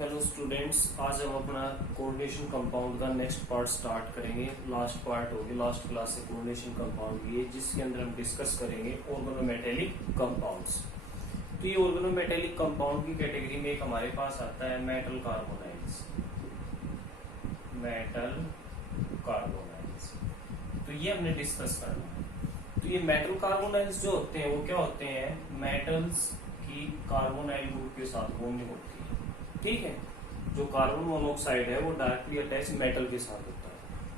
Hello students, आज हम अपना कोऑर्डिनेशन कंपाउंड का नेक्स्ट पार्ट स्टार्ट करेंगे। लास्ट पार्ट होगी, लास्ट क्लास से कोऑर्डिनेशन कंपाउंड की है, जिसके अंदर हम डिस्कस करेंगे ऑर्गेनोमेटेलिक कंपाउंड्स। तो ये ऑर्गेनोमेटेलिक कंपाउंड की कैटेगरी में एक हमारे पास आता है मेटल कार्बोनाइड्स। मेटल कार्बोनाइड्स तो ये हमने डिस्कस करना है। तो ये मेटल कार्बोनाइड्स जो होते हैं वो क्या होते हैं? मेटल्स की कार्बोनाइल ग्रुप के साथ बॉन्डिंग होती है। ठीक है, जो कार्बन मोनोऑक्साइड है वो डायरेक्टली अटैच मेटल के साथ होता है।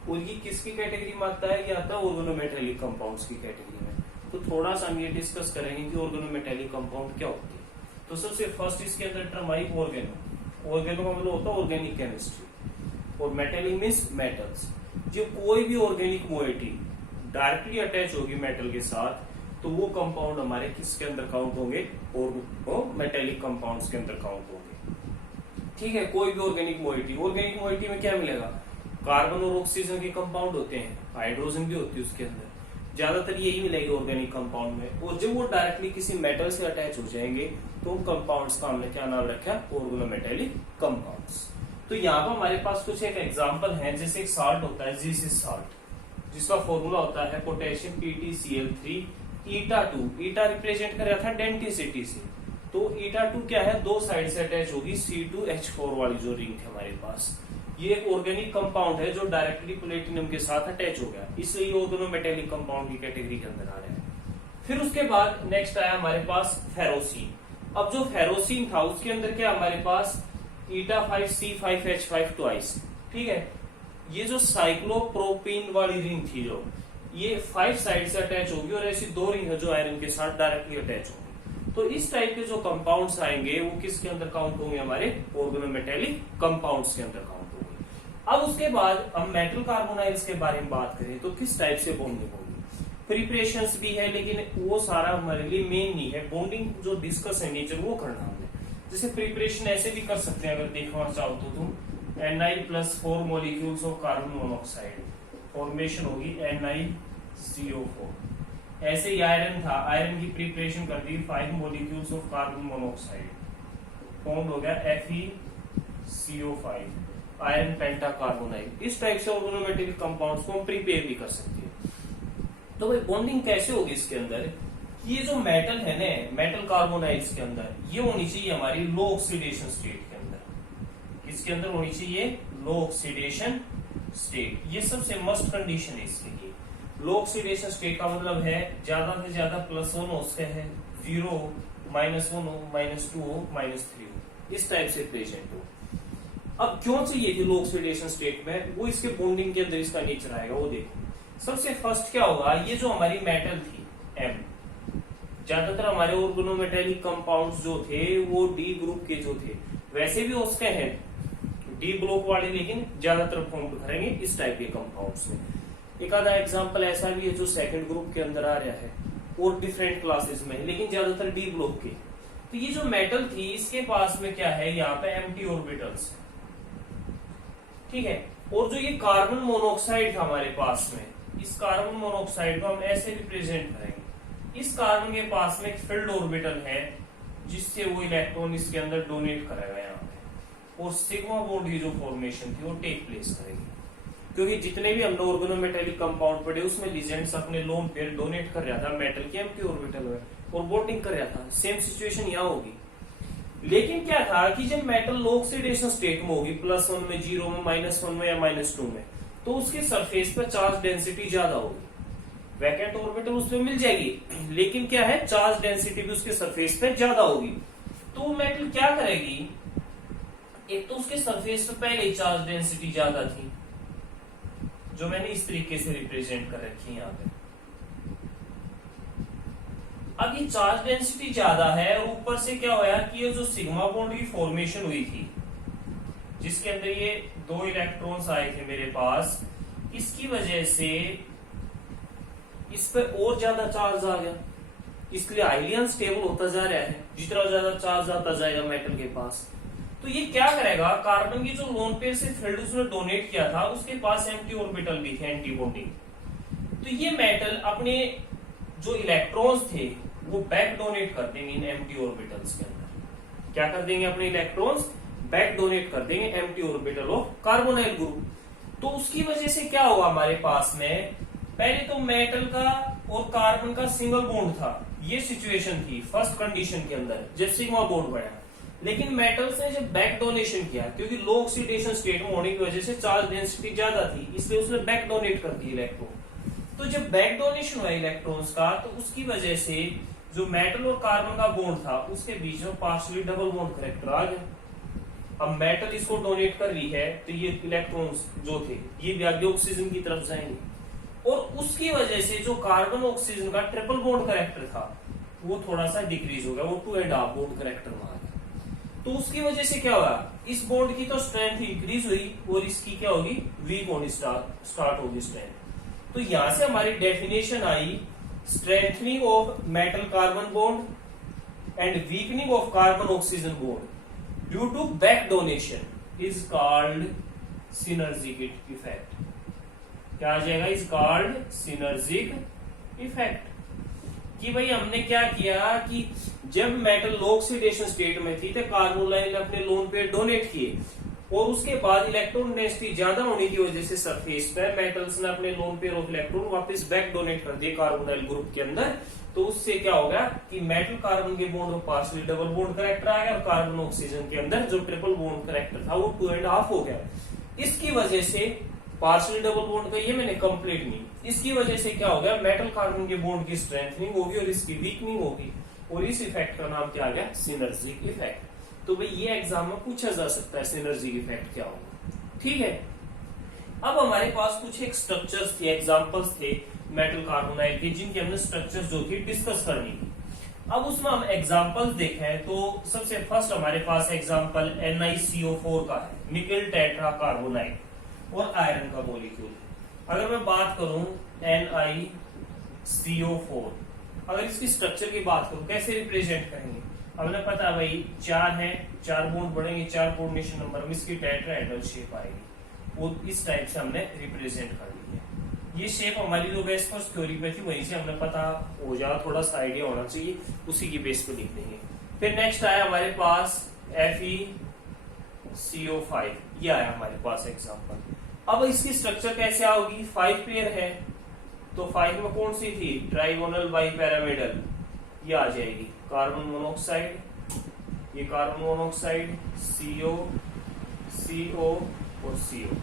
और ये किसकी कैटेगरी में आता है? ये आता है ऑर्गेनोमेटेलिक कंपाउंड्स की कैटेगरी में। तो थोड़ा सा हम ये डिस्कस करेंगे कि ऑर्गेनोमेटेलिक कंपाउंड क्या होती है। तो सबसे फर्स्ट इसके अंदर टर्म आई ऑर्गेनो। ऑर्गेनो का मतलब होता है ऑर्गेनिक केमिस्ट्री, और मेटेलिक मीन्स मेटल्स। जो कोई भी ऑर्गेनिक मोइटी डायरेक्टली अटैच होगी मेटल के साथ, तो वो कंपाउंड हमारे किसके अंदर काउंट होंगे? और मेटेलिक कंपाउंड्स के अंदर काउंट होंगे। ठीक है, कोई भी ऑर्गेनिक मोइटी में क्या मिलेगा? कार्बन और ऑक्सीजन के कंपाउंड होते हैं, हाइड्रोजन भी होती है उसके अंदर, ज्यादातर यही मिलेगी ऑर्गेनिक कंपाउंड में। और जब वो डायरेक्टली किसी मेटल से अटैच हो जाएंगे तो उन कंपाउंड्स का हमने क्या नाम रखा? Organometallic compounds. तो यहाँ पर हमारे पास कुछ एक एग्जाम्पल है, जैसे एक साल्ट होता है जीसी साल्ट, जिसका फॉर्मूला होता है potassium PtCl3 eta2। eta represent कर रहा था डेंसिटी से, तो eta2 क्या है? दो साइड से अटैच होगी C2H4 वाली जो रिंग है हमारे पास। ये एक ऑर्गेनिक कंपाउंड है जो डायरेक्टली प्लेटिनम के साथ अटैच हो गया, इसलिए ऑर्गेनोमेटेलिक कंपाउंड की कैटेगरी के अंदर आ रहा है। फिर उसके बाद नेक्स्ट आया हमारे पास फेरोसीन। अब जो फेरोसीन था उसके अंदर क्या हमारे पास? eta5C5H5 twice. ठीक है, ये जो साइक्लोप्रोपीन वाली रिंग थी, जो ये 5 साइड से अटैच होगी, और ऐसी दो रिंग है जो आयरन के साथ डायरेक्टली अटैच होगी। तो इस टाइप के जो कंपाउंड्स आएंगे वो किसके अंदर काउंट होंगे? हमारे ऑर्गेनोमेटेलिक कंपाउंड्स के अंदर काउंट होंगे। अब उसके बाद हम मेटल कार्बोनाइड्स के बारे में बात करें तो किस टाइप से बॉन्डिंग होगी? प्रिपरेशंस भी है, लेकिन वो सारा हमारे लिए मेन नहीं है। बॉन्डिंग जो डिस्कस है नेचर वो करना हमने। जैसे प्रिपरेशन ऐसे भी कर सकते हैं, अगर देखना चाहो तो तुम Ni+4 molecules of carbon monoxide, formation होगी NiCO4। ऐसे ही आयरन था, आयरन की प्रिपरेशन कर दी 5 molecules of carbon monoxide, form हो गया FeCO5, आयरन पेंटाकार्बोनाइड। इस टाइप से ऑर्गेनोमेटेलिक कंपाउंड्स को हम प्रिपेयर भी कर सकते हैं। तो भाई बॉन्डिंग कैसे होगी इसके अंदर? ये जो मेटल है ना, मेटल कार्बोनाइड्स के अंदर, ये होनी चाहिए हमारी लो ऑक्सीडेशन स्टेट के अंदर। किसके अंदर होनी चाहिए? लो ऑक्सीडेशन स्टेट। ये सबसे मस्ट कंडीशन है इसके लिए। लो ऑक्सीडेशन स्टेट का मतलब है ज्यादा से ज्यादा +1 हो उसके है, 0, -1 हो, -2 हो, -3 हो, इस टाइप से प्रेजेंट हो। अब क्यों चाहिए थी लो ऑक्सीडेशन स्टेट में? वो इसके बॉन्डिंग के अंदर इसका नेचर आएगा, वो देखो। सबसे फर्स्ट क्या होगा? ये जो हमारी मेटल थी M, ज्यादातर हमारे ऑर्गेनोमेटेलिक कंपाउंड्स जो थे वो D ग्रुप के जो थे, वैसे भी उसके हैं D ब्लॉक वाले, लेकिन ज्यादातर फॉर्म करेंगे इस टाइप के कंपाउंड्स में। एक आधा एग्जांपल ऐसा भी है जो सेकंड ग्रुप के अंदर आ रहा है और डिफरेंट क्लासेस में, लेकिन ज्यादातर D ब्लॉक के। तो ये जो मेटल थी इसके पास में क्या है? यहाँ पे एम्प्टी ऑर्बिटल्स। ठीक है, और जो ये कार्बन मोनोऑक्साइड था हमारे पास में, इस कार्बन मोनोऑक्साइड को हम ऐसे रिप्रेजेंट करेंगे। इस कार्बन के पास में एक फील्ड ऑर्बिटल है जिससे वो इलेक्ट्रॉन इसके अंदर डोनेट करेगा यहाँ पे, और सिग्मा बॉन्ड की जो फॉर्मेशन थी वो टेक प्लेस करेगी। क्योंकि जितने भी हमने ऑर्गेनोमेटेलिक कंपाउंड पढ़े उसमें लीजेंड्स अपने लोन पेयर डोनेट कर रहा था मेटल के एम्प्टी ऑर्बिटल में, और बॉन्डिंग कर रहा था। सेम सिचुएशन यहाँ होगी। लेकिन क्या था कि जब मेटल लो ऑक्सीडेशन स्टेट में होगी, +1 में, 0 में, -1 में या -2 में, तो उसके सरफेस पर चार्ज डेंसिटी ज्यादा होगी। वैकेंट ऑर्बिटल उसमें मिल जाएगी, लेकिन क्या है? चार्ज डेंसिटी भी उसके सरफेस पे ज्यादा होगी। तो मेटल क्या करेगी? एक तो उसके सरफेस पे पहले ही चार्ज डेंसिटी ज्यादा थी, जो मैंने इस तरीके से रिप्रेजेंट कर रखी है यहाँ पे। अब ये चार्ज डेंसिटी ज्यादा है, और ऊपर से क्या होया कि ये जो सिग्मा बॉन्ड की फॉर्मेशन हुई थी, जिसके अंदर ये 2 इलेक्ट्रॉन्स आए थे मेरे पास, इसकी वजह से इस पे और ज्यादा चार्ज आ गया, इसलिए हाईली अनस्टेबल होता जा रहा है। जितना ज्यादा चार्ज आता जाएगा मेटल के पास, तो ये क्या करेगा? कार्बन की जो लोन पेयर से फील्ड उसने डोनेट किया था, उसके पास एम्प्टी ऑर्बिटल भी थे, एंटी बॉन्डिंग। तो ये मेटल अपने जो इलेक्ट्रॉन्स थे वो बैक डोनेट कर देंगे इन एम्प्टी ऑर्बिटल्स के अंदर। क्या कर देंगे? अपने इलेक्ट्रॉन्स बैक डोनेट कर देंगे empty orbital of carbonyl group. तो उसकी वजह से क्या होगा हमारे पास में, पहले तो मेटल का और कार्बन का सिंगल बॉन्ड था, ये सिचुएशन थी फर्स्ट कंडीशन के अंदर जब सिग्मा बॉन्ड बढ़ा। लेकिन मेटल्स ने जब बैक डोनेशन किया, क्योंकि लो ऑक्सीडेशन स्टेट में होने की वजह से चार्ज डेंसिटी ज्यादा थी, इसलिए उसने बैक डोनेट कर दी इलेक्ट्रॉन। तो जब बैक डोनेशन हुआ इलेक्ट्रॉन्स का, तो उसकी वजह से जो मेटल और कार्बन का बॉन्ड था उसके बीच में पार्शियली डबल बॉन्ड करेक्टर आ गया। अब मेटल इसको डोनेट कर रही है, तो ये इलेक्ट्रॉन्स जो थे ये भी आगे ऑक्सीजन की तरफ जाएंगे, और उसकी वजह से जो कार्बन ऑक्सीजन का ट्रिपल बॉन्ड करेक्टर था वो थोड़ा सा डिक्रीज हो गया, वो 2.5 बॉन्ड करेक्टर में आ गया। तो उसकी वजह से क्या हुआ, इस बॉन्ड की तो स्ट्रेंथ इंक्रीज हुई और इसकी क्या होगी, वीक बॉन्ड स्टार्ट होगी स्ट्रेंथ। तो यहां से हमारी डेफिनेशन आई, strengthening of metal carbon bond and weakening of carbon oxygen bond due to back donation is called synergic effect. क्या आ जाएगा, इज कॉल्ड सिनर्जिक इफेक्ट। कि भाई हमने क्या किया कि जब मेटल लो ऑक्सीडेशन स्टेट में थी तो कार्बोनाइल अपने लोन पेयर डोनेट किए, और उसके बाद इलेक्ट्रॉन डेंसिटी ज्यादा होने की वजह से सरफेस पे मेटल्स ने अपने लोन पेयर ऑफ इलेक्ट्रॉन वापस बैक डोनेट कर दिए कार्बोनाइल ग्रुप के अंदर। तो उससे क्या होगा कि मेटल कार्बन के बॉन्ड में पार्शियली डबल बॉन्ड करेक्टर आ गया, और कार्बन ऑक्सीजन के अंदर जो ट्रिपल बॉन्ड करेक्टर था वो 2.5 हो गया। इसकी वजह से पार्शियली डबल बॉन्ड का ये मैंने कंप्लीट नहीं, इसकी वजह से क्या हो गया, मेटल कार्बन के बॉन्ड की स्ट्रेंथनिंग होगी और इसकी वीकनिंग होगी, और इस इफेक्ट का नाम क्या आ गया, सिनर्जिक इफेक्ट। तो भाई ये एग्जाम में पूछा जा सकता है सिनर्जिक इफेक्ट क्या होगा। ठीक है, अब हमारे पास कुछ एक स्ट्रक्चर्स थे, एग्जांपल्स थे मेटल कार्बोनाइल के, जिनके हमने स्ट्रक्चर्स जो थी डिस्कस करनी थी। अब उसमें हम एग्जांपल्स देखें तो सबसे फर्स्ट हमारे पास एग्जांपल NiCO4 का है, निकल टेट्रा कार्बोनाइल और आयरन का मॉलिक्यूल। अगर मैं बात करूं NiCO4, अगर इसकी स्ट्रक्चर की बात करूं कैसे रिप्रेजेंट करेंगे, हमें पता है भाई 4 है, 4 बॉन्ड बढ़ेंगे, 4 कोऑर्डिनेशन नंबर में इसकी टेट्राहेड्रल शेप आएगी, वो इस टाइप से हमने रिप्रेजेंट कर दी है। ये शेप हमारी जो बेस पर थ्योरी पे थी वहीं से हमने पता हो जा, थोड़ा सा आइडिया होना चाहिए, उसी की बेस पे लिख देंगे। फिर नेक्स्ट आया हमारे पास FeCO5, ये आया हमारे पास एग्जांपल। अब इसकी स्ट्रक्चर कैसे आओगी, 5 पेयर है, तो 5 में कौन सी थी, ट्राइगोनल बाइपैरामिडल, ये आ जाएगी। कार्बन मोनोऑक्साइड, ये कार्बन मोनोऑक्साइड, CO, CO और CO।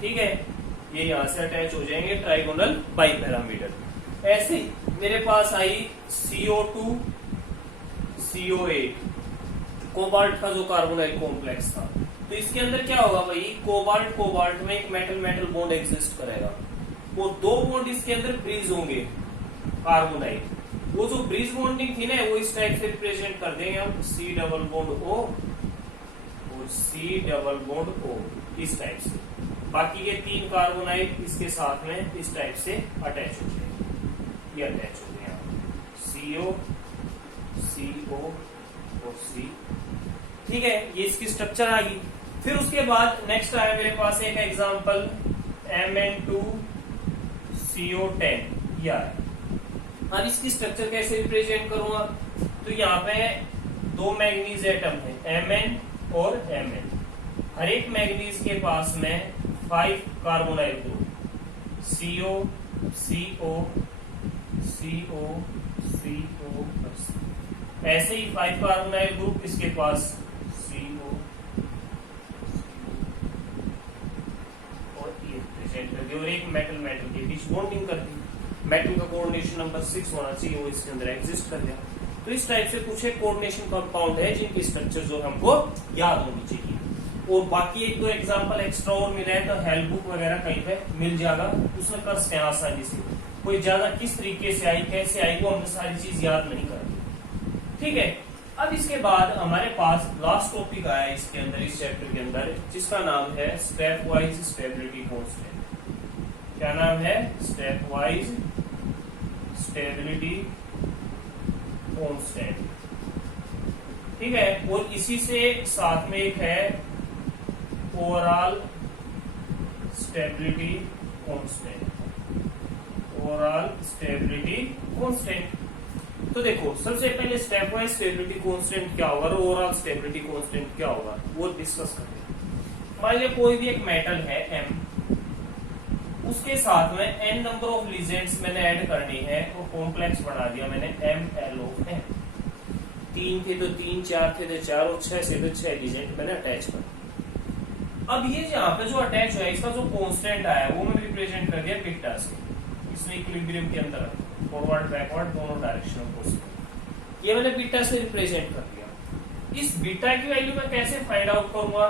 ठीक है, ये यहां से अटैच हो जाएंगे ट्राइगोनल बाइपैरामिडल। ऐसे मेरे पास आई CO2, CO8, कोबाल्ट का जो कार्बोनाइल कॉम्प्लेक्स था। तो इसके अंदर क्या होगा भाई, कोबाल्ट कोबाल्ट में एक मेटल मेटल बॉन्ड एग्जिस्ट करेगा, वो 2 बॉन्ड इसके अंदर ब्रीज होंगे कार्बोनाइल। वो जो ब्रीज बॉन्डिंग थी ना, वो इस टाइप से रिप्रेजेंट कर देंगे हम, C डबल बॉन्ड O और C डबल बॉन्ड O, इस टाइप से। बाकी ये 3 कार्बोनाइल इसके साथ में इस टाइप से अटैच हो जाएंगे, ये अटैच हो गया CO, CO और C। ठीक है, ये इसकी स्ट्रक्चर आ गई। फिर उसके बाद नेक्स्ट आया मेरे पास एक एग्जांपल Mn2CO10, ये आया। अब इसकी स्ट्रक्चर कैसे रिप्रेजेंट करूंगा, तो यहाँ पे 2 मैग्नीज एटम है, Mn और Mn। हर एक मैग्नीज के पास में 5 carbonyl group, CO, CO, CO, CO, ऐसे ही 5 कार्बोनाइल ग्रुप इसके पास CO और ये प्रेजेंट कर दिया, और एक मेटल मेटल के बीच बॉन्डिंग कर दी। मेटल का कोऑर्डिनेशन नंबर 6 होना चाहिए, वो इसके अंदर एग्जिस्ट कर गया। तो इस टाइप से कुछ एक कोऑर्डिनेशन कंपाउंड है जिनकी स्ट्रक्चर जो हमको याद होनी चाहिए। और बाकी 1-2 एग्जांपल एक्स्ट्रा और मिले हैं तो हेल्प बुक वगैरह कहीं पे मिल जाएगा, उसमें कर सकते हैं आसानी से। कोई ज्यादा किस तरीके से आई, कैसे आई, वो हमने सारी चीज याद नहीं करनी। ठीक है, अब इसके बाद हमारे पास लास्ट टॉपिक आया इसके अंदर, इस चैप्टर के अंदर, जिसका नाम है स्टेप वाइज स्टेबिलिटी कांस्टेंट। क्या नाम है, स्टेप वाइज स्टेबिलिटी कांस्टेंट। ठीक है, और इसी से साथ में एक है overall stability constant, overall stability constant. तो देखो सबसे पहले स्टेप वाइज स्टेबिलिटी कांस्टेंट क्या होगा और ओवरऑल स्टेबिलिटी कांस्टेंट क्या होगा वो डिस्कस करते हैं। मान लिया कोई भी एक मेटल है M, उसके साथ में n नंबर ऑफ लीजेंड्स मैंने ऐड करनी है और कॉम्प्लेक्स बना दिया मैंने MlN। 3 थे तो 3, 4 थे तो 4 और 6 से तो 6 लीजेंड मैंने अटैच कर। अब ये यहाँ पे जो अटैच हुआ है इसका जो कांस्टेंट आया वो मैंने रिप्रेजेंट कर दिया बीटा से। इसमें इक्विलिब्रियम के अंदर फॉरवर्ड बैकवर्ड दोनों डायरेक्शन में पॉसिबल, ये मैंने बीटा से रिप्रेजेंट कर दिया। इस बीटा की वैल्यू मैं कैसे फाइंड आउट करूंगा?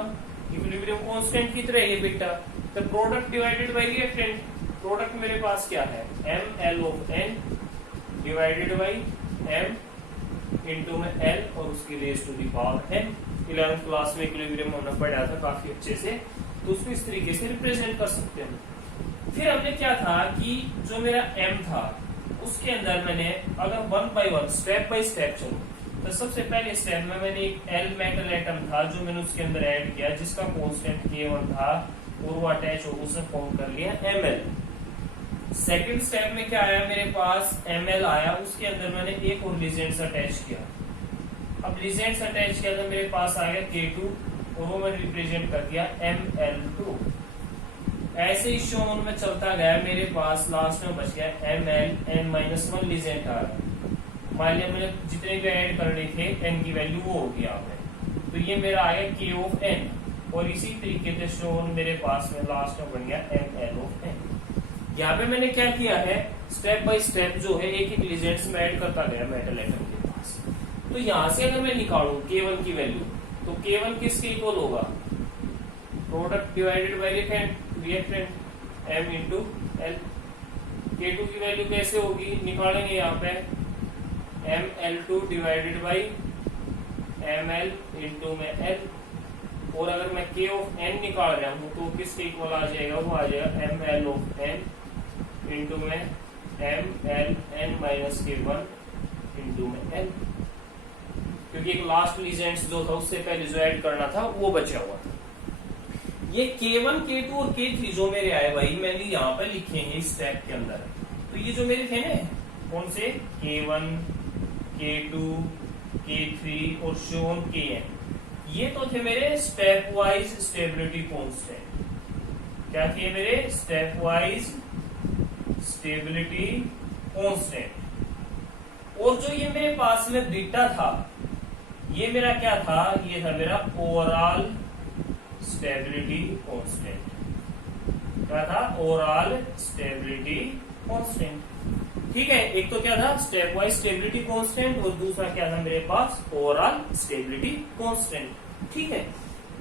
इक्विलिब्रियम कांस्टेंट की तरह ये बीटा, तो product divided by reactant. Product मेरे पास क्या है MlN divided by M into में L और उसकी raise to the power n। 11th class में इक्विलिब्रियम हमने पढ़ा था काफी अच्छे से, तो उसको इस तरीके से रिप्रेजेंट कर सकते हैं। फिर हमने क्या था कि जो मेरा M था उसके अंदर मैंने अगर 1 बाय 1 स्टेप बाय स्टेप चलूं तो सबसे पहले स्टेप में मैंने एक L मेटल एटम था जो मैंने उसके अंदर ऐड किया जिसका कांस्टेंट K1 था और वो अटैच हो उसने फॉर्म कर लिया Ml। सेकंड स्टेप में क्या आया मेरे पास Ml आया, उसके अंदर मैंने एक और लीजेंड्स अटैच किया। अब लीजेंड्स अटैच किया तो मेरे पास आ गया K2 और वो मैंने रिप्रेजेंट कर दिया Ml2। ऐसे ही शोन में चलता गया, मेरे पास लास्ट में बच गया MlN-1 लीजेंड आ रहा। मान लिया मैंने जितने भी ऐड करने थे n की वैल्यू वो हो गया आपने, तो ये मेरा आ गया K ऑफ N और इसी तरीके से शोन मेरे पास में लास्ट में बन गया Ml ऑफ N। यहाँ पे मैंने क्या किया है स्टेप बाय स्टेप जो है एक एक लीजेंड्स में ऐड करता गया मेटल एटम के पास। तो यहाँ से अगर मैं निकालूं K1 की वैल्यू तो K1 किसके इक्वल होगा? Product divided by reactant M into L। K2 की वैल्यू कैसे होगी निकालेंगे यहाँ पे ML2 divided by ML into में L। और अगर मैं K ऑफ N निकाल रहा हूं तो किसके इक्वल आ जाएगा? वो आ जाएगा ML ऑफ N इंटू में MLN माइनस K1 इंटू में L, क्योंकि एक लास्ट लीजेंड्स जो था उससे पहले जो ऐड करना था वो बचा हुआ था। ये K1, K2 और K3 जो मेरे आए भाई मैंने यहाँ पे लिखे हैं इस स्टेप के अंदर। तो ये जो मेरे थे ना कौन से K1, K2, K3 और शोन Kn, ये तो थे मेरे स्टेप वाइज स्टेबिलिटी कांस्टेंट। क्या थे मेरे? Step wise stability constant. और जो ये मेरे पास में बीटा था ये मेरा क्या था? ये था मेरा ओवरऑल स्टेबिलिटी कांस्टेंट। क्या था? Overall stability constant. ठीक है, एक तो क्या था स्टेप वाइज स्टेबिलिटी कांस्टेंट और दूसरा क्या था मेरे पास ओवरऑल स्टेबिलिटी कांस्टेंट। ठीक है,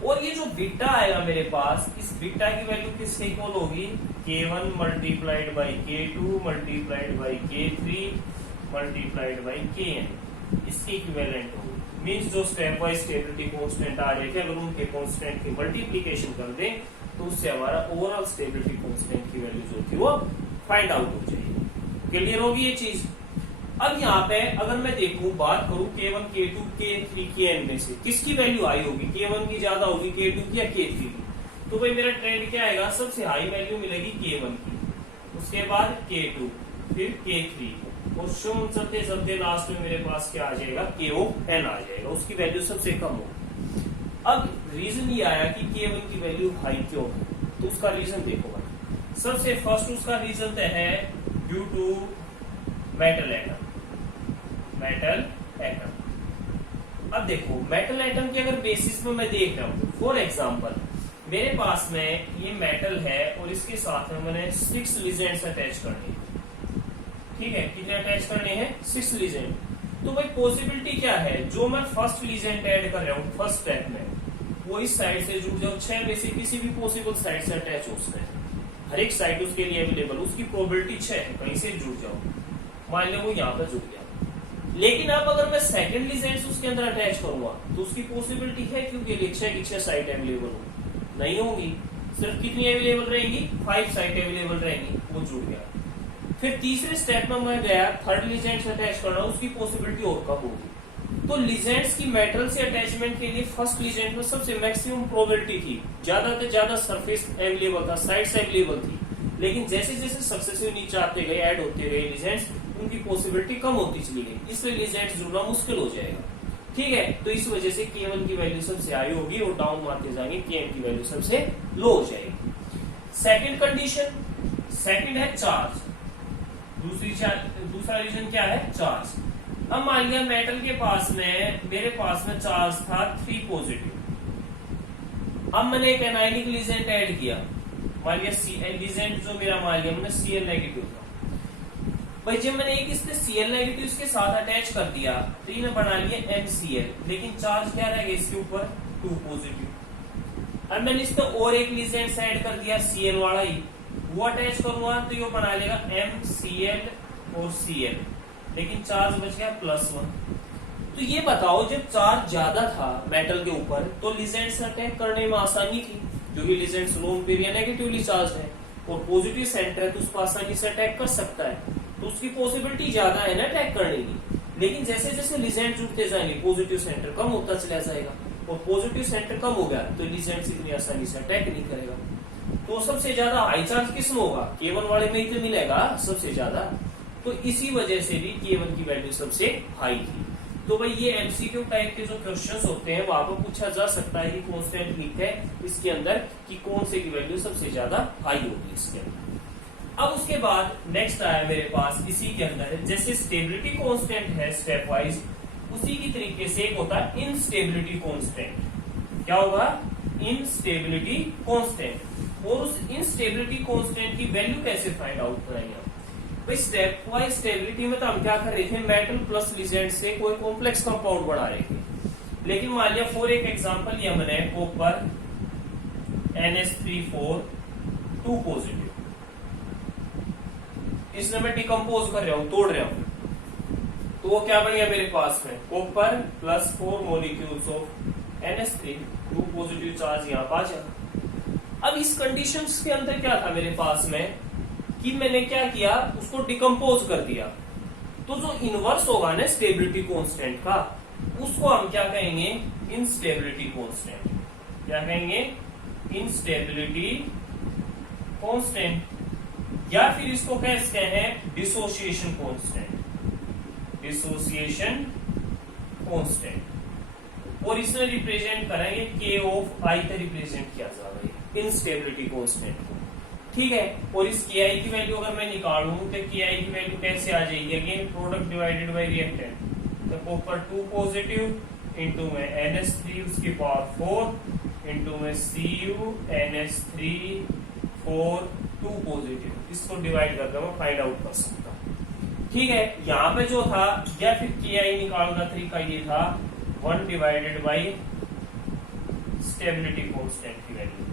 और ये जो बीटा आएगा मेरे पास, इस बीटा की वैल्यू किससे इक्वल होगी? K1 multiplied by K2 multiplied by K3 multiplied by Kn, इसकी इक्विवेलेंट होगी। मींस जो स्टेप वाइज स्टेबिलिटी कांस्टेंट आ रहे थे अगर उनके कांस्टेंट की मल्टीप्लिकेशन कर दें तो उससे हमारा ओवरऑल स्टेबिलिटी कांस्टेंट की वैल्यू जो थी वो फाइंड आउट हो जाएगी। क्लियर होगी ये चीज? अब यहाँ पे अगर मैं देखूं बात करूं K1, K2, K3, Kn में से किसकी वैल्यू हाई होगी? K1 की ज्यादा होगी, K2 की या K3 की? तो भाई मेरा ट्रेंड क्या आएगा? सबसे हाई वैल्यू मिलेगी K1 की, उसके बाद K2, फिर K3 और शोन चलते चलते लास्ट में मेरे पास क्या आ जाएगा? K ऑफ N आ जाएगा, उसकी वैल्यू सबसे कम होगी। अब रीजन ये आया कि K1 की वैल्यू हाई क्यों है, तो उसका रीजन देखो भाई। सबसे फर्स्ट उसका रीजन है due to metal atom. Metal atom, अब देखो मेटल एटम की अगर बेसिस में मैं देख रहा हूं, फॉर एग्जांपल मेरे पास में ये मेटल है और इसके साथ में मैंने 6 लीजेंड्स अटैच करने हैं। ठीक है, कितने अटैच करने हैं? 6 लीजेंड। तो भाई पॉसिबिलिटी क्या है? जो मैं फर्स्ट लीजेंड ऐड कर रहा हूँ फर्स्ट स्टेप में वो इस साइड से जुड़ जाओ, 6 में से किसी भी पॉसिबल साइड से अटैच हो सकते हैं, हर एक साइड उसके लिए अवेलेबल, उसकी प्रोबेबिलिटी 6 है, कहीं से जुड़ जाओ। मान लो वो यहाँ पर जुड़ गया, लेकिन अब अगर मैं सेकंड लीजेंड्स उसके अंदर अटैच करूंगा तो उसकी पॉसिबिलिटी है क्योंकि 6 साइट अवेलेबल हो नहीं होंगी, सिर्फ कितनी अवेलेबल रहेंगी? 5 साइट अवेलेबल रहेंगी, वो जुड़ गया। फिर तीसरे स्टेप में मैं गया थर्ड लीजेंड्स अटैच करना, उसकी पॉसिबिलिटी और कम होगी। तो लीजेंड्स की मेटल से अटैचमेंट के लिए फर्स्ट लीजेंड में सबसे मैक्सिमम प्रोबेबिलिटी थी, ज्यादा से ज्यादा सरफेस अवेलेबल था, साइड्स अवेलेबल थी। लेकिन जैसे जैसे सक्सेसिव नीचे आते गए, ऐड होते गए लीजेंड्स, उनकी पॉसिबिलिटी कम होती चली गई, इसलिए लीजेंड्स जुड़ना मुश्किल हो जाएगा। ठीक है, तो इस वजह से K1 की वैल्यू सबसे हाई होगी और डाउन मारते जाएंगे Kn की वैल्यू सबसे लो हो जाएगी। सेकंड कंडीशन, सेकंड है चार्ज। दूसरा रीजन क्या है? चार्ज। अब मान लिया मेटल के पास में, मेरे पास में चार्ज था 3 पॉजिटिव। अब मैंने एक एनायनिक लीजेंट ऐड किया, मान लिया लीजेंट जो मेरा मान लिया मैंने Cl नेगेटिव था। भाई जब मैंने एक इसके Cl नेगेटिव इसके साथ अटैच कर दिया तो ये बना लिया MCl, लेकिन चार्ज क्या रहेगा इसके ऊपर? 2 पॉजिटिव। अब मैंने इसमें और एक लीजेंट ऐड कर दिया Cl वाला ही, वो अटैच करूंगा तो ये बना लेगा MCl और Cl, लेकिन चार्ज बच गया +1। तो ये बताओ जब चार्ज ज्यादा था मेटल के ऊपर तो लीजेंट्स अटैक करने में आसानी थी, क्योंकि लीजेंट्स लोन पेरिया नेगेटिवली चार्ज है और पॉजिटिव सेंटर है तो उसको आसानी से अटैक कर सकता है, तो उसकी पॉसिबिलिटी ज्यादा है ना अटैक करने की। लेकिन जैसे जैसे लीजेंट जुड़ते जाएंगे पॉजिटिव सेंटर कम होता चला जाएगा, और पॉजिटिव सेंटर कम हो गया तो लीजेंट्स इतनी आसानी से अटैक नहीं करेगा। तो सबसे ज्यादा हाई चार्ज किसमें होगा? K1 वाले में ही तो मिलेगा सबसे ज्यादा। तो इसी वजह से भी K1 की वैल्यू सबसे हाई थी। तो भाई ये MCQ टाइप के जो क्वेश्चंस होते हैं वहां पर पूछा जा सकता है कि कांस्टेंट लिख है इसके अंदर कि कौन से की वैल्यू सबसे ज्यादा हाई होगी इसके अंदर। अब उसके बाद नेक्स्ट आया मेरे पास इसी के अंदर, जैसे स्टेबिलिटी कांस्टेंट है स्टेप वाइज, उसी की तरीके से एक होता है इनस्टेबिलिटी कांस्टेंट। क्या होगा? Instability constant. और उस इनस्टेबिलिटी कांस्टेंट की वैल्यू कैसे फाइंड आउट कराएंगे? भाई स्टेप वाइज स्टेबिलिटी में तो हम क्या कर रहे थे, मेटल प्लस लीजेंड से कोई कॉम्प्लेक्स कंपाउंड बना रहे थे। लेकिन मान लिया फॉर एक एग्जांपल लिया मैंने कॉपर NH3 2 पॉजिटिव, इसमें मैं डिकम्पोज कर रहा हूं, तोड़ रहा हूं, तो वो क्या बन गया मेरे पास में? Copper +4 molecules of NH3 2 positive charge यहाँ पर आ जाएगा। अब इस कंडीशंस के अंदर क्या था मेरे पास में कि मैंने क्या किया, उसको डिकम्पोज कर दिया, तो जो इनवर्स होगा ना स्टेबिलिटी कांस्टेंट का, उसको हम क्या कहेंगे? Instability constant. क्या कहेंगे? इनस्टेबिलिटी कांस्टेंट, या फिर इसको कहते हैं डिसोसिएशन कांस्टेंट। Dissociation constant. और इसमें रिप्रेजेंट करेंगे K(I) का रिप्रेजेंट किया जाएगा इनस्टेबिलिटी कांस्टेंट को। ठीक है, और इस Ki की वैल्यू अगर मैं निकालूं तो Ki की वैल्यू कैसे आ जाएगी? Again product divided by reactant, तो कॉपर 2 पॉजिटिव इंटू में NH3 उसकी पावर 4 इंटू में Cu NH3 4 2 पॉजिटिव, इसको डिवाइड करके मैं फाइंड आउट कर सकता हूं। ठीक है, यहाँ पे जो था या फिर Ki निकालना तरीका ये था 1 डिवाइडेड बाई स्टेबिलिटी कांस्टेंट की वैल्यू,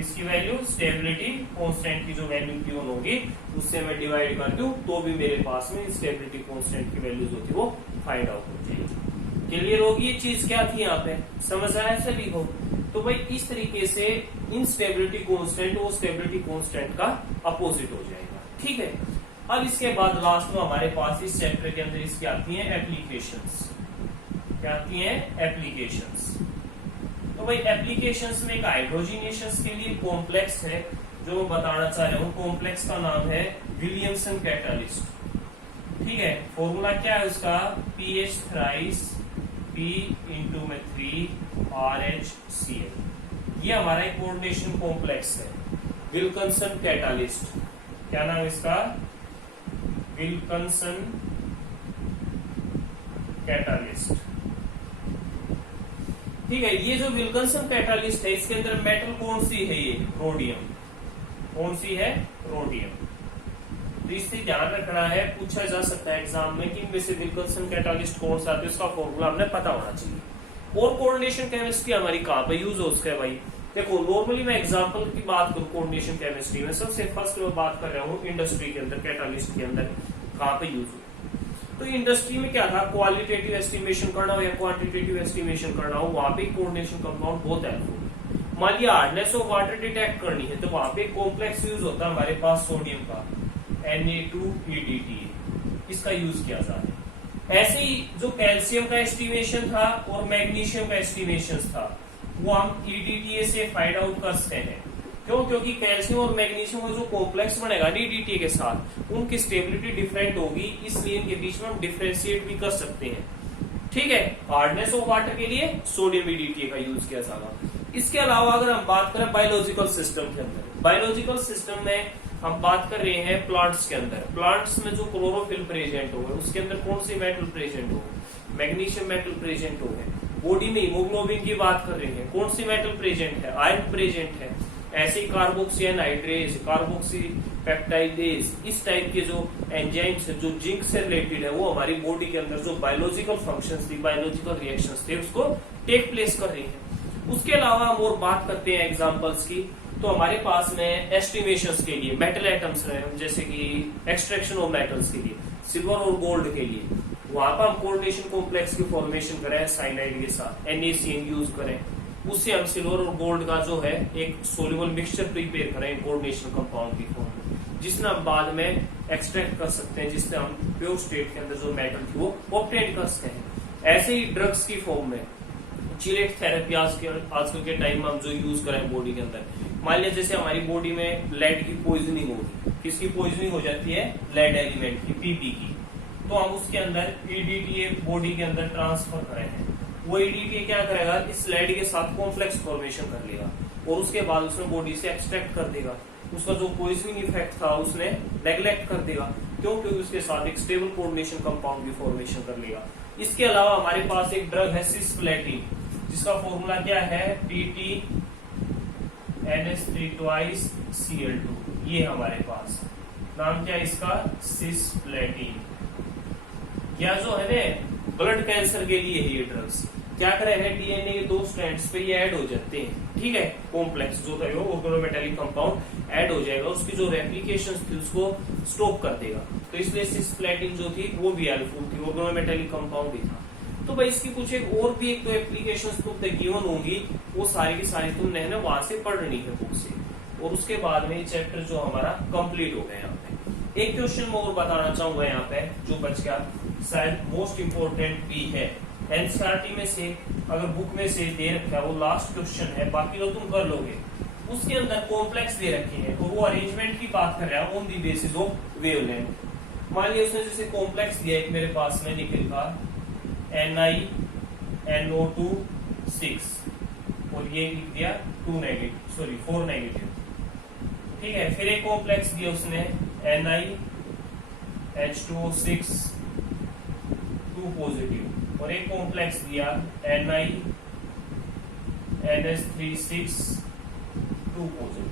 इसकी वैल्यू स्टेबिलिटी कांस्टेंट की जो वैल्यू Q1 होगी उससे मैं डिवाइड कर दूं तो भी मेरे पास में स्टेबिलिटी कांस्टेंट की वैल्यू जो थी वो फाइंड आउट हो जाएगी। क्लियर होगी ये चीज क्या थी यहाँ पे? समझ आया सभी को? तो भाई इस तरीके से इनस्टेबिलिटी कांस्टेंट वो स्टेबिलिटी कांस्टेंट का अपोजिट हो जाएगा। ठीक है, अब इसके बाद लास्ट में हमारे पास इस चैप्टर के अंदर इसकी आती है एप्लीकेशंस। क्या आती है? एप्लीकेशंस। तो भाई एप्लीकेशंस में एक हाइड्रोजिनेशंस के लिए कॉम्प्लेक्स है जो मैं बताना चाह रहा हूँ। कॉम्प्लेक्स का नाम है विलियमसन कैटालिस्ट। ठीक है, फॉर्मूला क्या है उसका? PH थ्राइस P इंटू में 3 RHCl। ये हमारा एक कोऑर्डिनेशन कॉम्प्लेक्स है, विल्किंसन कैटालिस्ट। क्या नाम है इसका? Wilkinson catalyst. ठीक है, ये जो विल्किंसन कैटालिस्ट है इसके अंदर मेटल कौन सी है? ये रोडियम। कौन सी है? रोडियम। तो इससे ध्यान रखना है, पूछा जा सकता है एग्जाम में कि इनमें से विल्किंसन कैटालिस्ट कौन सा है, इसका फॉर्मूला हमने पता होना चाहिए। और कोऑर्डिनेशन केमिस्ट्री हमारी कहाँ पे यूज हो उसका? भाई देखो, नॉर्मली मैं एग्जांपल की बात करूं कोऑर्डिनेशन केमिस्ट्री में, सबसे फर्स्ट मैं बात कर रहा हूँ इंडस्ट्री के अंदर कैटालिस्ट के अंदर कहाँ पे यूज हो। तो इंडस्ट्री में क्या था? क्वालिटेटिव एस्टिमेशन करना हो या क्वांटिटेटिव एस्टिमेशन करना हो, वहां पे कोऑर्डिनेशन कंपाउंड बहुत हेल्पफुल। मान लिया हार्डनेस ऑफ वाटर डिटेक्ट करनी है तो वहां पे कॉम्प्लेक्स यूज होता है हमारे पास सोडियम का Na2EDTA, इसका यूज किया जाता है। ऐसे ही जो कैल्शियम का एस्टिमेशन था और मैग्नीशियम का एस्टिमेशन था वो हम EDTA से फाइंड आउट कर सकते हैं। क्यों? क्योंकि कैल्शियम और मैग्नीशियम का जो कॉम्प्लेक्स बनेगा DDTA के साथ, उनकी स्टेबिलिटी डिफरेंट होगी, इसलिए इनके बीच में हम डिफरेंशिएट भी कर सकते हैं। ठीक है, हार्डनेस ऑफ वाटर के लिए सोडियम DDTA का यूज किया जाएगा। इसके अलावा अगर हम बात करें बायोलॉजिकल सिस्टम के अंदर, बायोलॉजिकल सिस्टम में हम बात कर रहे हैं प्लांट्स के अंदर। प्लांट्स में जो क्लोरोफिल प्रेजेंट होगा उसके अंदर कौन सी मेटल प्रेजेंट होगा? मैग्नीशियम मेटल प्रेजेंट होगा। बॉडी में हीमोग्लोबिन की बात कर रहे हैं, कौन सी मेटल प्रेजेंट है? आयरन प्रेजेंट है। ऐसे ही कार्बोक्सी एनहाइड्रेज, कार्बोक्सी पेप्टाइडेज, इस टाइप के जो एंजाइम्स है जो जिंक से रिलेटेड है, वो हमारी बॉडी के अंदर जो बायोलॉजिकल फंक्शंस थी, बायोलॉजिकल रिएक्शंस थे, उसको टेक प्लेस कर रही है। उसके अलावा हम और बात करते हैं एग्जांपल्स की, तो हमारे पास में एस्टिमेशंस के लिए मेटल एटम्स रहे, जैसे कि एक्सट्रैक्शन ऑफ मेटल्स के लिए, सिल्वर और गोल्ड के लिए, वहां पर हम कोऑर्डिनेशन कॉम्प्लेक्स की फॉर्मेशन करें साइनाइड के साथ, NaCN यूज करें, उससे हम सिल्वर और गोल्ड का जो है एक सोल्यूबल मिक्सचर प्रिपेयर करें कोऑर्डिनेशन कंपाउंड की फॉर्म में, जिसमें हम बाद में एक्सट्रैक्ट कर सकते हैं, जिससे हम प्योर स्टेट के अंदर जो मेटल थी वो ऑब्टेन कर सकते हैं। ऐसे ही ड्रग्स की फॉर्म में चिलेट थेरेपी आजकल के टाइम में हम जो यूज करें बॉडी के अंदर, मान लिया जैसे हमारी बॉडी में लेड की पॉइजनिंग होगी, किसकी पॉइजनिंग हो जाती है? लेड एलिमेंट की, PP की, तो हम उसके अंदर EDTA बॉडी के अंदर ट्रांसफर करें हैं, वो EDTA क्या करेगा? इस लेड के साथ कॉम्प्लेक्स फॉर्मेशन कर लेगा और उसके बाद उसने बॉडी से एक्सट्रैक्ट कर देगा, उसका जो पॉइजनिंग इफेक्ट था उसने नेग्लेक्ट कर देगा, क्यों? क्योंकि उसके साथ एक स्टेबल कोऑर्डिनेशन कंपाउंड की फॉर्मेशन कर लेगा। इसके अलावा हमारे पास एक ड्रग है सिस्प्लेटिन, जिसका फॉर्मूला क्या है? PT NH3 twice Cl2, ये हमारे पास नाम क्या है इसका? सिस्प्लेटिन। या जो है ना ब्लड कैंसर के लिए है ये ड्रग्स, क्या करेगा? DNA के 2 स्ट्रैंड्स पे ये ऐड हो जाते हैं, ठीक है, कॉम्प्लेक्स जो था वो ऑर्गेनोमेटालिक कंपाउंड ऐड हो जाएगा, उसकी जो रेप्लिकेशंस थी उसको स्टॉप कर देगा, तो इसलिए सिस्प्लेटिन जो थी वो भी हेल्पफुल थी, ऑर्गेनोमेटालिक कंपाउंड भी था। तो भाई इसकी कुछ एक और भी एक दो एप्लीकेशंस तुमने गिवन होंगी, वो सारी की सारी तुमने है ना वहां से पढ़नी है बुक से, और उसके बाद में ये चैप्टर जो हमारा कंप्लीट हो गया। यहाँ पे एक क्वेश्चन मैं और बताना चाहूंगा यहाँ पे जो बच गया, शायद मोस्ट इंपोर्टेंट भी है, एनसीईआरटी में से अगर बुक में से दे रखा है, वो लास्ट क्वेश्चन है, बाकी तो तुम कर लोगे। उसके अंदर कॉम्प्लेक्स दे रखे हैं और वो अरेंजमेंट की बात कर रहा है on the basis of wavelength. मान लिया उसने जैसे कॉम्प्लेक्स दिया एक मेरे पास में निकल का NiNO2 6 और ये लिख दिया 4 नेगेटिव, ठीक है। फिर एक कॉम्प्लेक्स दिया उसने NiH2O6 2 पॉजिटिव और एक कॉम्प्लेक्स दिया NiNH36 2 पॉजिटिव,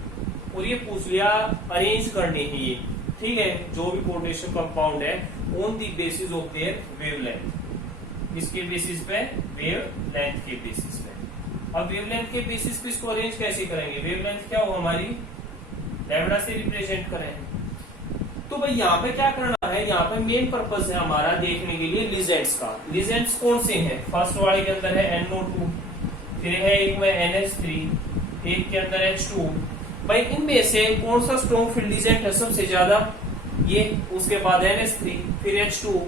और ये पूछ लिया अरेंज करने ही ये, ठीक है, जो भी कोऑर्डिनेशन कंपाउंड है on the basis of their wavelength, इसके बेसिस पे वेवलेंथ के बेसिस पे। अब वेवलेंथ के बेसिस पे इसको अरेंज कैसे करेंगे? वेवलेंथ क्या हो हमारी लैम्डा से रिप्रेजेंट करें। तो भाई यहाँ पे क्या करना है, यहाँ पे मेन पर्पस है हमारा देखने के लिए लीजेंड्स का। लीजेंड्स कौन से हैं? फर्स्ट वाले के अंदर है NO2, फिर है एक में NH3, एक के अंदर H2। भाई इनमें से कौन सा स्ट्रॉन्ग फील्ड लीजेंड है सबसे ज्यादा? ये, उसके बाद NH3, फिर H2।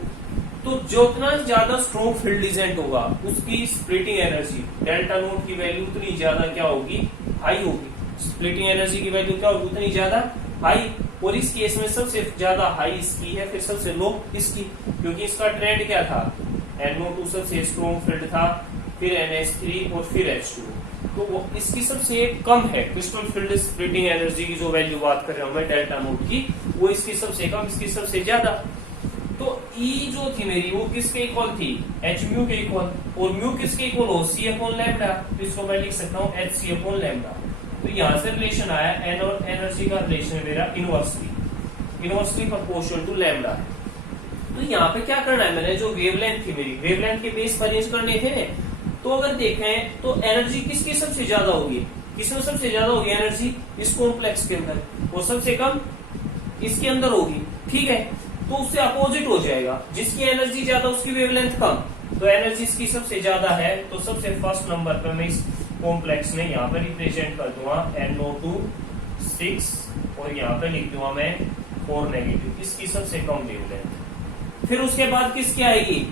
तो जितना ज्यादा स्ट्रॉन्ग फील्ड लीजेंड होगा उसकी स्प्लिटिंग एनर्जी डेल्टा नोट की वैल्यू उतनी ज्यादा क्या होगी? हाई होगी। स्प्लिटिंग एनर्जी की वैल्यू क्या होगी? उतनी ज्यादा हाई। और इस केस में सबसे ज्यादा हाई इसकी है, फिर सबसे लो इसकी, क्योंकि इसका ट्रेंड क्या था? NO2 सबसे स्ट्रॉन्ग फील्ड था, फिर NH3 और फिर H2। तो वो इसकी सबसे कम है क्रिस्टल फील्ड स्प्लिटिंग एनर्जी की जो वैल्यू बात कर रहे हैं डेल्टा नोट की, वो इसकी सबसे कम, इसकी सबसे ज्यादा। तो E जो थी मेरी वो किसके इक्वल थी? H म्यू के इक्वल, और म्यू किसके इक्वल हो? C upon lambda. तो इसको मैं लिख सकता हूँ HC अपॉन लैम्डा। तो यहाँ से रिलेशन आया एन और एनर्जी का रिलेशन मेरा इनवर्सली प्रोपोर्शनल टू लैम्डा है। तो यहाँ पे क्या करना है मैंने, जो वेवलेंथ थी मेरी, वेवलेंथ के बेस पर अरेंज करने थे। तो अगर देखें तो एनर्जी किसकी सबसे ज्यादा होगी? किसमें सबसे ज्यादा होगी एनर्जी? इस कॉम्प्लेक्स के अंदर, और सबसे कम इसके अंदर होगी, ठीक है। तो उससे अपोजिट हो जाएगा, जिसकी एनर्जी ज्यादा उसकी वेवलेंथ कम। तो एनर्जी इसकी सबसे ज्यादा है, तो सबसे फर्स्ट नंबर पर मैं इस कॉम्प्लेक्स में यहाँ पर रिप्रेजेंट कर दूंगा NO2 6 और यहाँ पे लिख दूंगा मैं 4 नेगेटिव, इसकी सबसे कम वेवलेंथ। फिर उसके बाद किसकी आएगी?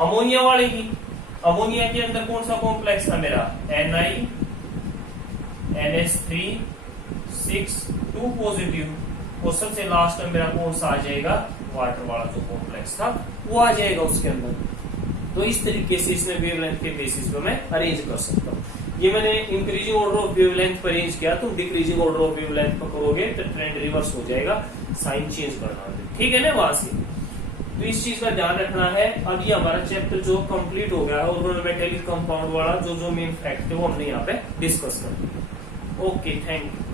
अमोनिया वाले की। अमोनिया के अंदर कौन सा कॉम्प्लेक्स था मेरा? NiNH3 6 2 पॉजिटिव और सबसे लास्ट में मेरा कौन सा आ जाएगा, वाटर वाला जो कॉम्प्लेक्स था वो आ जाएगा उसके अंदर। तो इस तरीके से इसमें वेवलेंथ के बेसिस पे मैं अरेंज कर सकता हूँ। ये मैंने इंक्रीजिंग ऑर्डर ऑफ वेवलेंथ पर अरेंज किया, तुम डिक्रीजिंग ऑर्डर ऑफ वेवलेंथ पर करोगे तो ट्रेंड रिवर्स हो जाएगा, साइन चेंज करना है, ठीक है ना वहां से। तो इस चीज का ध्यान रखना है। अब ये हमारा चैप्टर जो कंप्लीट हो गया है ऑर्गेनोमेटेलिक कंपाउंड वाला, जो जो मेन फैक्ट है वो हमने यहाँ पे डिस्कस कर लिया। Okay, thank you.